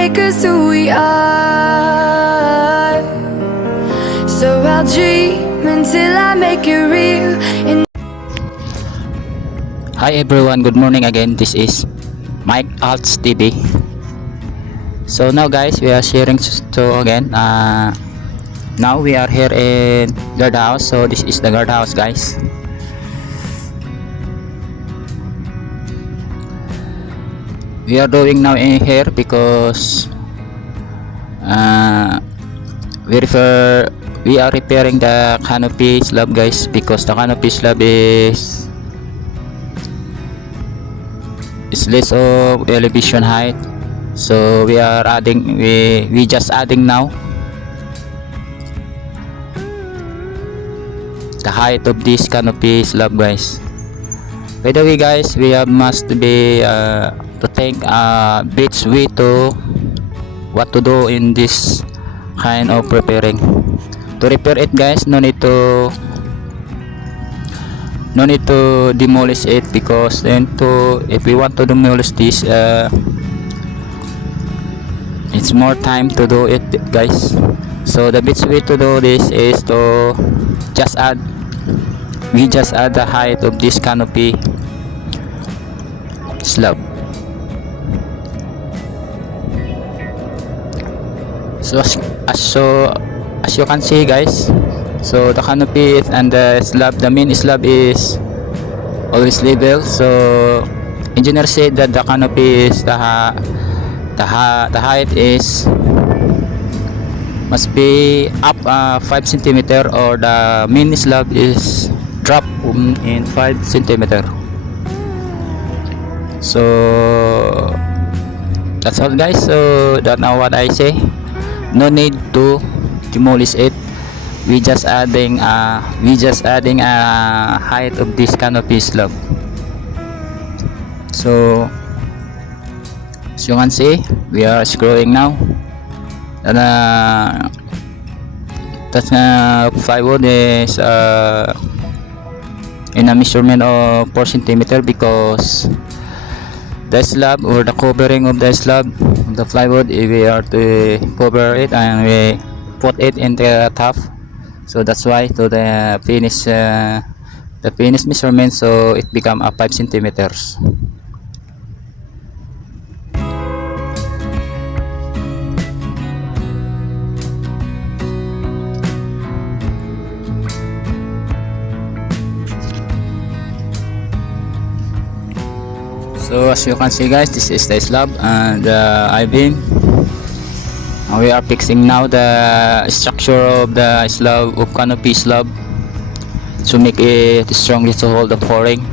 make us who we are. So I'll dream until I make it real. Hi everyone, good morning again. This is Mike Alts TV. So now guys, we are sharing to again. Now we are here in guardhouse. So this is the guardhouse, guys. We are doing now in here because we are repairing the canopy slab, guys, because the canopy slab is less of elevation height. So we are adding, we just adding now the height of this canopy slab, guys. By the way, guys, we have must be to think bits way to what to do in this kind of repairing. To repair it, guys, no need to demolish it, because then if we want to demolish this, it's more time to do it, guys. So the best way to do this is to just add the height of this canopy slab. So as you can see, guys, so the canopy and the slab, the main slab is always level. So engineer said that the canopy is the height is must be up 5 centimeter, or the main slab is drop in 5 centimeter. So that's all, guys. So that's now what I say. No need to demolish it. We just adding a height of this canopy slab. So as you can see, we are screwing now, and that plywood is in a measurement of 4 centimeter, because the slab, or the covering of the slab of the plywood, we are to cover it and we put it in the top. So that's why to the finish measurement, so it become a 5 centimeters. So as you can see, guys, this is the slab and the I-beam. We are fixing now the structure of the slab, of canopy slab, to make it strongly to hold the flooring.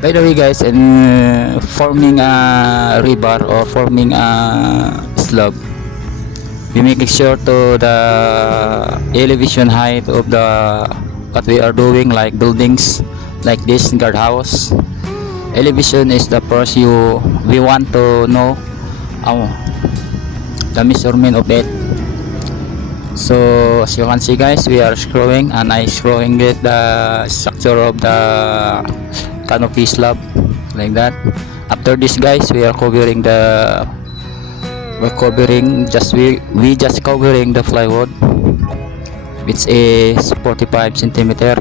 By the way, guys, in forming a rebar or forming a slab, we make sure to the elevation height of the what we are doing, like buildings like this guardhouse. Elevation is the first we want to know the measurement of it. So as you can see, guys, we are screwing, and I screwing it the structure of the canopy slab like that. After this, guys, we are covering the covering the plywood, which is 45 centimeter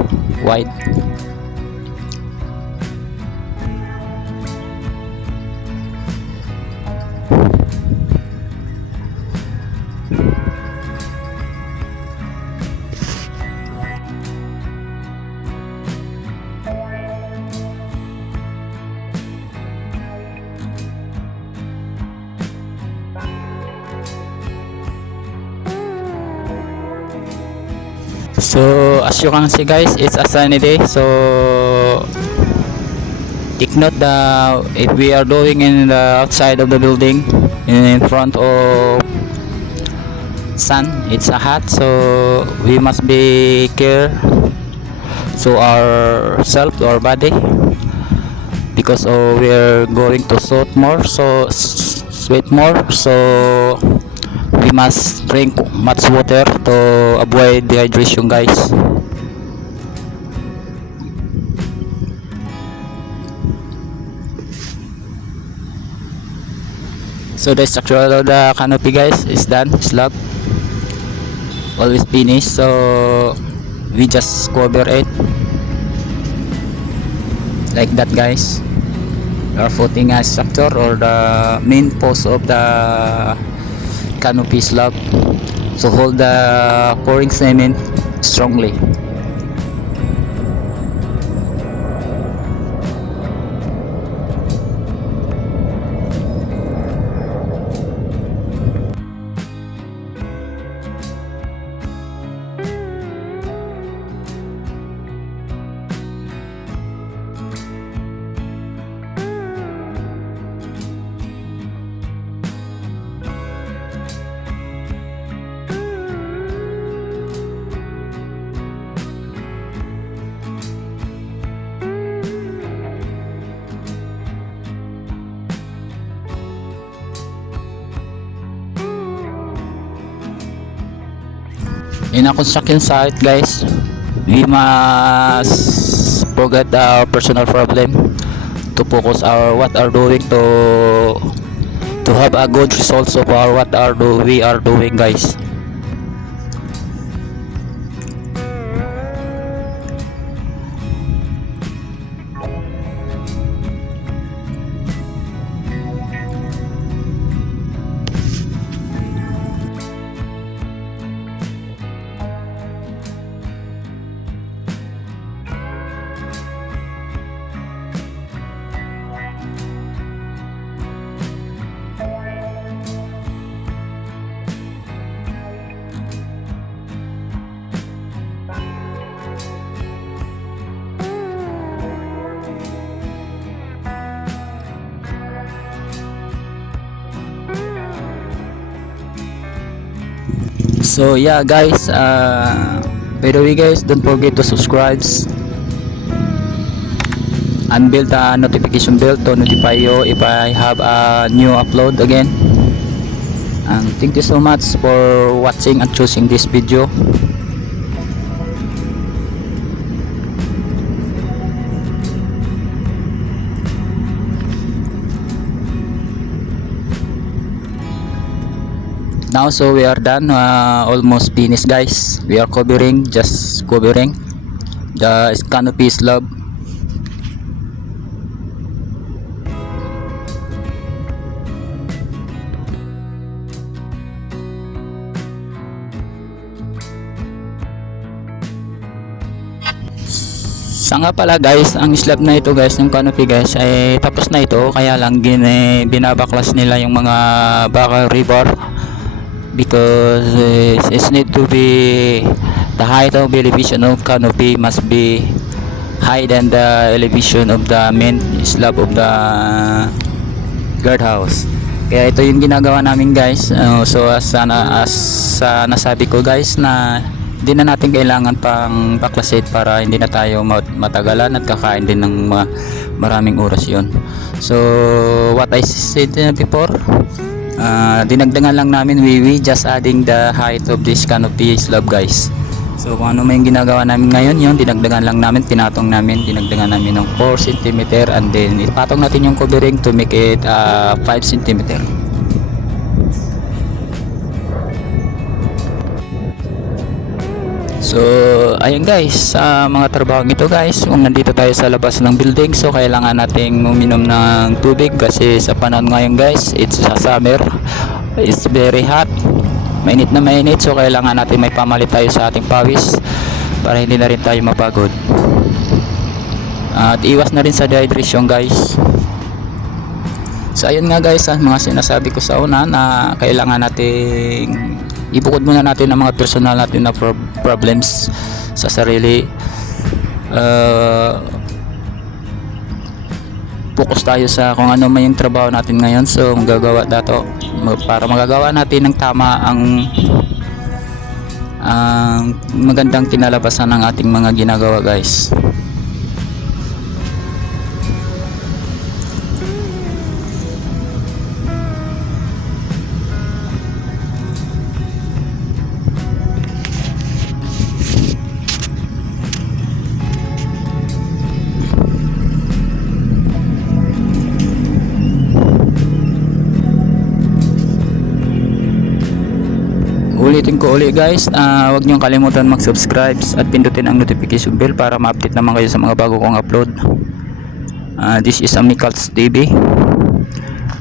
wide. So as you can see, guys, it's a sunny day. So take note that if we are doing in the outside of the building, in front of sun, it's a hot, so we must be care to ourselves, to our body, because we're going to sweat more, so we must drink much water to avoid dehydration, guys. So the structure of the canopy, guys, is done. Slab always finished, so we just cover it like that, guys. We are putting a structure or the main post of the canopy slab to hold the pouring cement strongly. In a construction site, guys, we must forget our personal problem to focus our what are doing to have a good results of our what are we are doing, guys. So yeah, guys, by the way, guys, don't forget to subscribe and build a notification bell to notify you if I have a new upload again. And thank you so much for watching and choosing this video. Now, so we are done, almost finished, guys. We are just covering the canopy slab. Sa nga pala, guys, ang slab na ito, guys, yung canopy, guys, ay tapos na ito, kaya lang binabaklas nila yung mga baka rebar because it need to be the height of elevation of canopy must be higher than the elevation of the main slab of the guardhouse. Kaya ito yung ginagawa namin, guys. So as nasabi ko, guys, na hindi na natin kailangan pang baklasit para hindi na tayo matagalan at kakain din ng maraming oras yon. So what I said before, dinagdagan lang namin, we just adding the height of this canopy slab, guys. So kung ano may ginagawa namin ngayon, yun dinagdagan lang namin, dinagdagan namin ng 4 cm and then ipatong natin yung covering to make it 5 cm. So ayun, guys, sa mga trabaho ito, guys, kung nandito tayo sa labas ng building, so kailangan nating uminom ng tubig kasi sa panahon ngayon, guys, it's sa summer, it's very hot, mainit na mainit, so kailangan natin may pamalit tayo sa ating pawis para hindi na rin tayo mapagod at iwas na rin sa dehydration, guys. So ayun nga, guys, mga sinasabi ko sa una na kailangan nating ibukod muna natin ang mga personal natin na problems sa sarili. Focus tayo sa kung ano man yung trabaho natin ngayon, so magagawa dato para magagawa natin ng tama ang magandang kinalabasan ng ating mga ginagawa, guys. Ulitin ko uli guys, huwag niyong kalimutan mag-subscribe at pindutin ang notification bell para ma-update naman kayo sa mga bago kong upload. This is Amicals TV,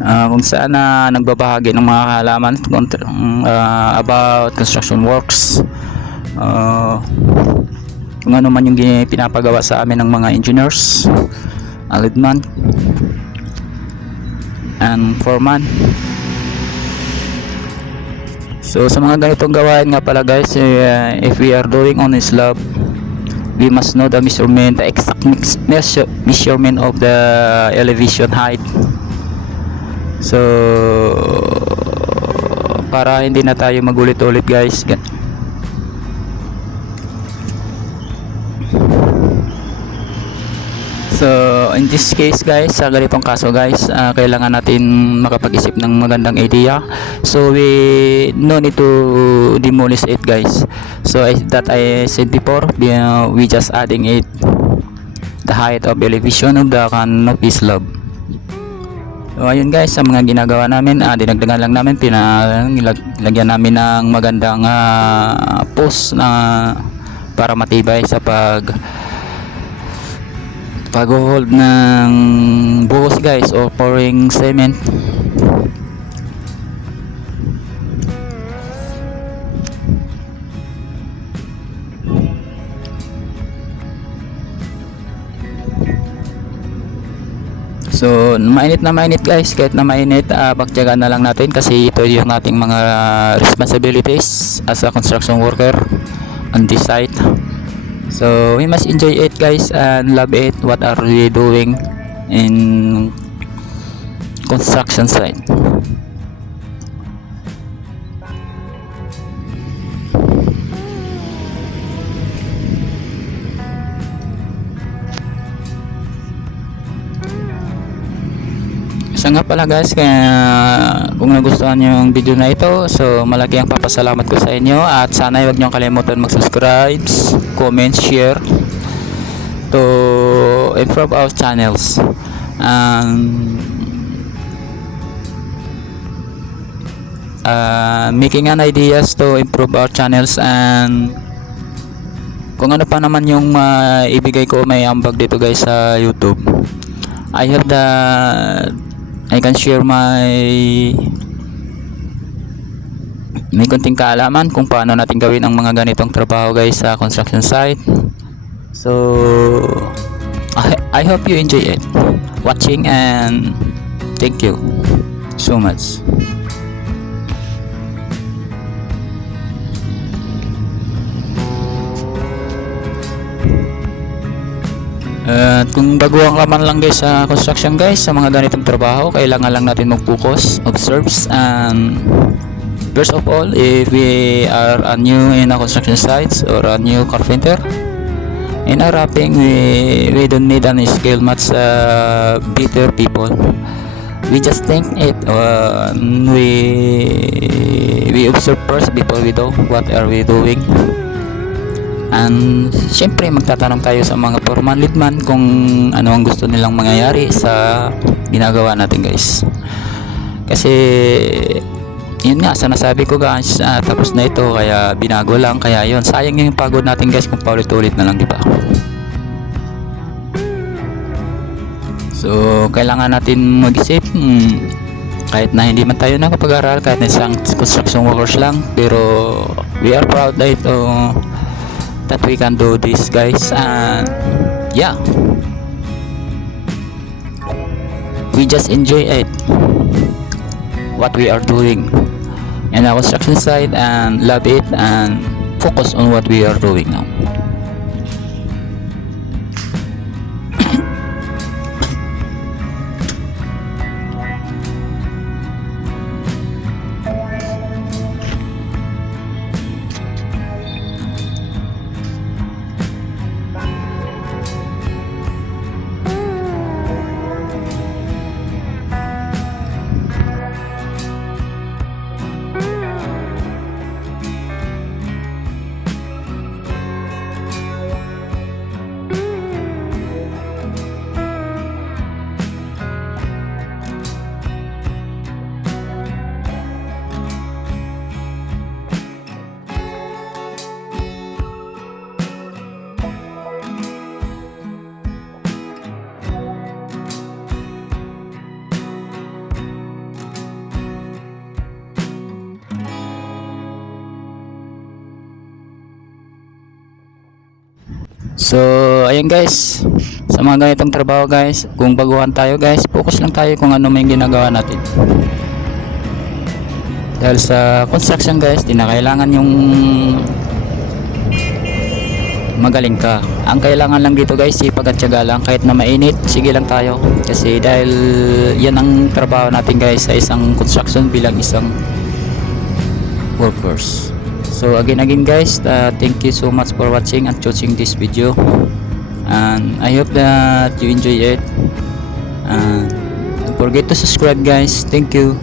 kung saan nagbabahagi ng mga kaalaman about construction works, kung ano man yung pinapagawa sa amin ng mga engineers, lineman and foreman. So sa mga ganitong gawain nga pala guys, if we are doing on a slab, we must know the measurement, the exact measurement of the elevation height. So para hindi na tayo magulit-ulit guys. So in this case guys, sa ganitong kaso guys, kailangan natin makapag-isip ng magandang idea. So we no need to demolish it guys. So that I said before, we just adding it the height of elevation of the canopy slab. So ayun guys, sa mga ginagawa namin, dinagdagan lang namin, pinalagyan namin ng magandang post na para matibay sa pag-hold ng buhos guys, o pouring cement. So mainit na mainit guys, kahit na mainit, pagtiyagaan na lang natin kasi ito yung ating mga responsibilities as a construction worker on this site. So we must enjoy it guys and love it, what are we doing in construction site. Isa nga pala guys, kaya kung nagustuhan nyo yung video na ito, so malaki ang papasalamat ko sa inyo, at sana huwag nyo kalimutan mag-subscribe, comment, share to improve our channels, making an ideas to improve our channels, and kung ano pa naman yung ibigay ko, may ambag dito guys sa YouTube. I can share may konting kaalaman kung paano natin gawin ang mga ganitong trabaho guys sa construction site. So I hope you enjoy it watching, and thank you so much. At kung baguhan ka man lang guys sa construction guys, sa mga ganitong trabaho, kailangan lang natin mag-focus, observes, and first of all, if we are a new in a construction sites or a new carpenter in a wrapping, we don't need any skill much better people. We just think it, we observe first before we do what are we doing. And syempre magtatanong tayo sa mga foreman, leadman kung ano ang gusto nilang mangyayari sa ginagawa natin guys. Kasi yun nga, sinasabi ko guys, tapos na ito, kaya binago lang, kaya yun, sayang yung pagod natin guys kung paulit-ulit na lang, di ba? So kailangan natin mag-isip, kahit na hindi man tayo nakapag-aral, kahit na isang construction workers lang, pero we are proud that we can do this guys, and yeah, we just enjoy it, what we are doing in our construction site, and love it and focus on what we are doing now. So, ayun guys. Sa mga ganitong trabaho guys, kung baguhan tayo guys, focus lang tayo kung ano may ginagawa natin. Dahil sa construction guys, di na kailangan yung magaling ka. Ang kailangan lang dito guys, sipag at tiyaga lang. Kahit na mainit, sige lang tayo. Kasi dahil yan ang trabaho natin guys sa isang construction bilang isang workers. So again guys, thank you so much for watching and choosing this video. And I hope that you enjoy it. And don't forget to subscribe guys. Thank you.